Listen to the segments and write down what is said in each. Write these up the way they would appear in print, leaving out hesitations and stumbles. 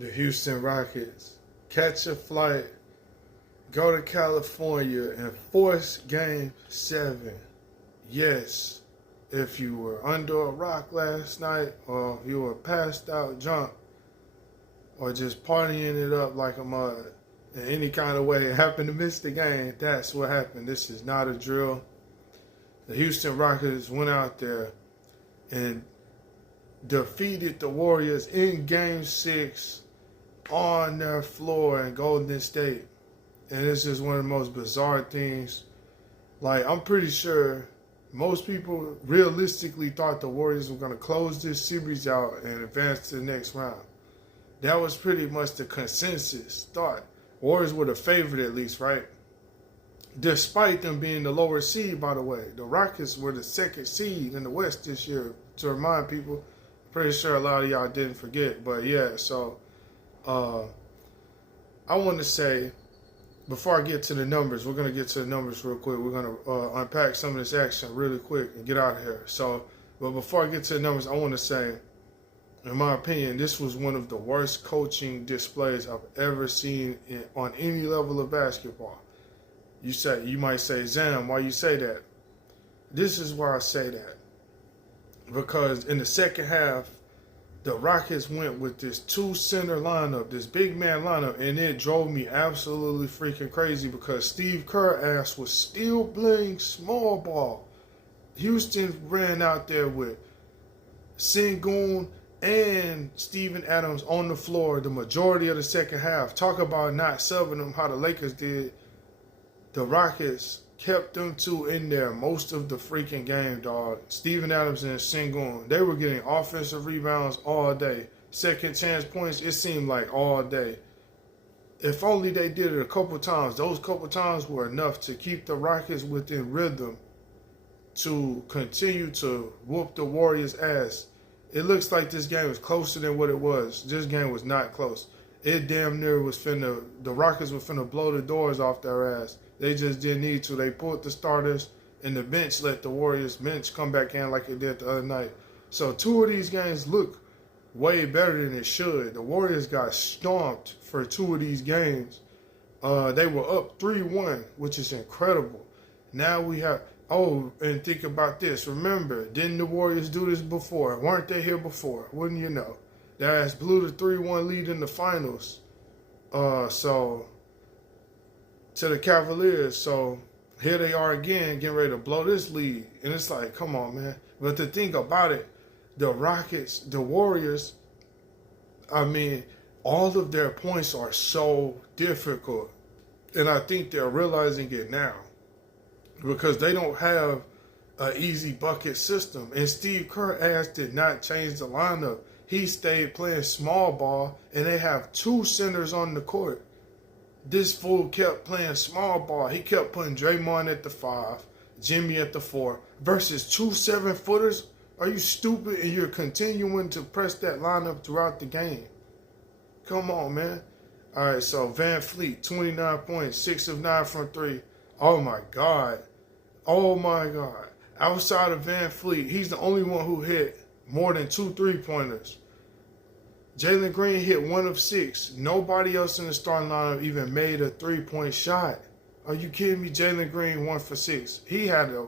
the Houston Rockets catch a flight, go to California, and force Game 7. Yes, if you were under a rock last night, or if you were passed out drunk, or just partying it up like a mud, in any kind of way, happened to miss the game, that's what happened. This is not a drill. The Houston Rockets went out there and defeated the Warriors in Game 6 on their floor in Golden State. And it's just one of the most bizarre things. Like, I'm pretty sure most people realistically thought the Warriors were going to close this series out and advance to the next round. That was pretty much the consensus thought. Warriors were the favorite at least, right? Despite them being the lower seed, by the way. The Rockets were the second seed in the West this year, to remind people. Pretty sure a lot of y'all didn't forget. But yeah, so I want to say, before I get to the numbers, we're going to get to the numbers real quick. We're going to unpack some of this action really quick and get out of here. So, but before I get to the numbers, I want to say, in my opinion, this was one of the worst coaching displays I've ever seen on any level of basketball. You might say, ZAM, why you say that? This is why I say that. Because in the second half, the Rockets went with this two-center lineup, this big man lineup, and it drove me absolutely freaking crazy because Steve Kerr ass was still playing small ball. Houston ran out there with Sengun and Steven Adams on the floor the majority of the second half. Talk about not subbing them how the Lakers did. The Rockets kept them two in there most of the freaking game, dog. Steven Adams and Sengun, they were getting offensive rebounds all day. Second chance points, it seemed like all day. If only they did it a couple times. Those couple times were enough to keep the Rockets within rhythm to continue to whoop the Warriors' ass. It looks like this game was closer than what it was. This game was not close. It damn near was the Rockets were finna blow the doors off their ass. They just didn't need to. They pulled the starters, and the bench let the Warriors bench come back in like it did the other night. So two of these games look way better than it should. The Warriors got stomped for two of these games. They were up 3-1, which is incredible. Now we have, and think about this. Remember, didn't the Warriors do this before? Weren't they here before? Wouldn't you know? Their ass blew the 3-1 lead in the finals. To the Cavaliers. So here they are again, getting ready to blow this lead. And it's like, come on, man. But the thing about it, the Rockets, the Warriors, I mean, all of their points are so difficult. And I think they're realizing it now. Because they don't have an easy bucket system. And Steve Kerr ass did not change the lineup. He stayed playing small ball, and they have two centers on the court. This fool kept playing small ball. He kept putting Draymond at the 5, Jimmy at the 4, versus two 7-footers. Are you stupid? And you're continuing to press that lineup throughout the game. Come on, man. All right, so Van Fleet, 29 points, 6 of 9 from 3. Oh, my God. Oh, my God. Outside of Van Fleet, he's the only one who hit more than 2 3-pointers. Jalen Green hit 1 of 6. Nobody else in the starting lineup even made a 3-point shot. Are you kidding me? Jalen Green 1 for 6. He had a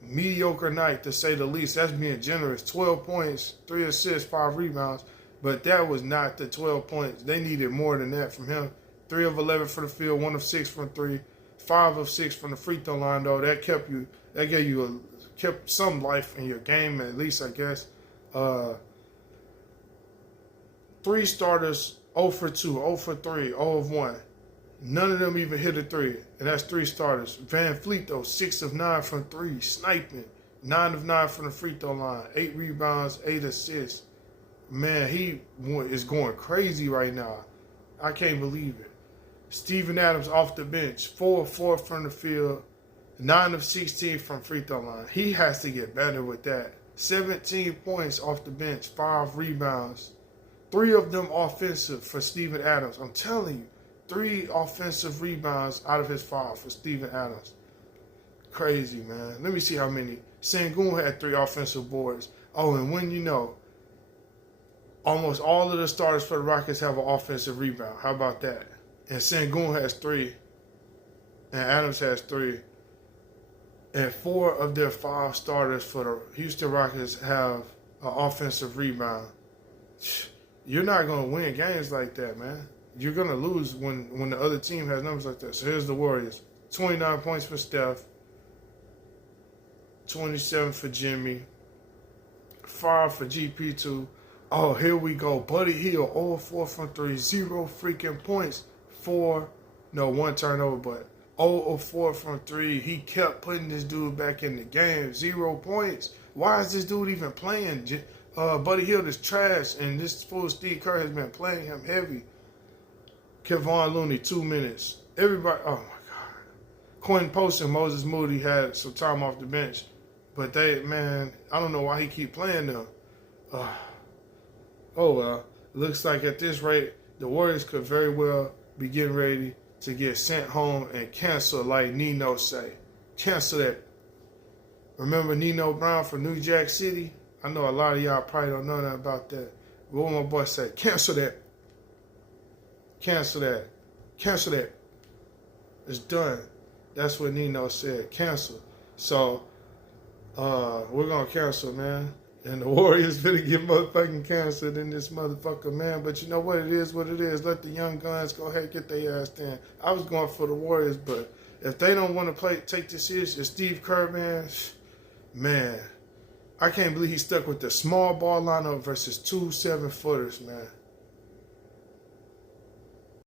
mediocre night, to say the least. That's being generous. 12 points, 3 assists, 5 rebounds. But that was not the 12 points. They needed more than that from him. 3 of 11 for the field, 1 of 6 from 3, 5 of 6 from the free throw line, though. That kept some life in your game, at least, I guess. 3 starters, 0 for 2, 0 for 3, 0 of 1. None of them even hit a 3, and that's 3 starters. Van Fleet, though, 6 of 9 from 3, sniping. 9 of 9 from the free throw line, 8 rebounds, 8 assists. Man, he is going crazy right now. I can't believe it. Steven Adams off the bench, 4 of 4 from the field, 9 of 16 from free throw line. He has to get better with that. 17 points off the bench, 5 rebounds. 3 of them offensive for Steven Adams. I'm telling you, 3 offensive rebounds out of his 5 for Steven Adams. Crazy, man. Let me see how many. Sengun had 3 offensive boards. Oh, and when you know, Almost all of the starters for the Rockets have an offensive rebound. How about that? And Sengun has 3. And Adams has 3. And 4 of their 5 starters for the Houston Rockets have an offensive rebound. You're not going to win games like that, man. You're going to lose when the other team has numbers like that. So here's the Warriors. 29 points for Steph. 27 for Jimmy. 5 for GP2. Oh, here we go. Buddy Hield, 0-4 from 3. 0 freaking points. 1 turnover, but 0-4 from 3. He kept putting this dude back in the game. 0 points. Why is this dude even playing? Buddy Hield is trash, and this fool Steve Kerr has been playing him heavy. Kevon Looney, 2 minutes. Everybody, oh my God. Quentin Post and Moses Moody had some time off the bench. But I don't know why he keep playing them. Oh well, looks like at this rate, the Warriors could very well be getting ready to get sent home and cancel, like Nino say. Cancel that. Remember Nino Brown from New Jack City? I know a lot of y'all probably don't know nothing about that. What my boy said, cancel that. Cancel that. Cancel that. It's done. That's what Nino said. Cancel. So, we're going to cancel, man. And the Warriors finna get motherfucking canceled in this motherfucker, man. But you know what? It is what it is. Let the young guns go ahead and get their ass in. I was going for the Warriors, but if they don't want to take this serious, and Steve Kerr, man, I can't believe he stuck with the small ball lineup versus 2 7-footers, man.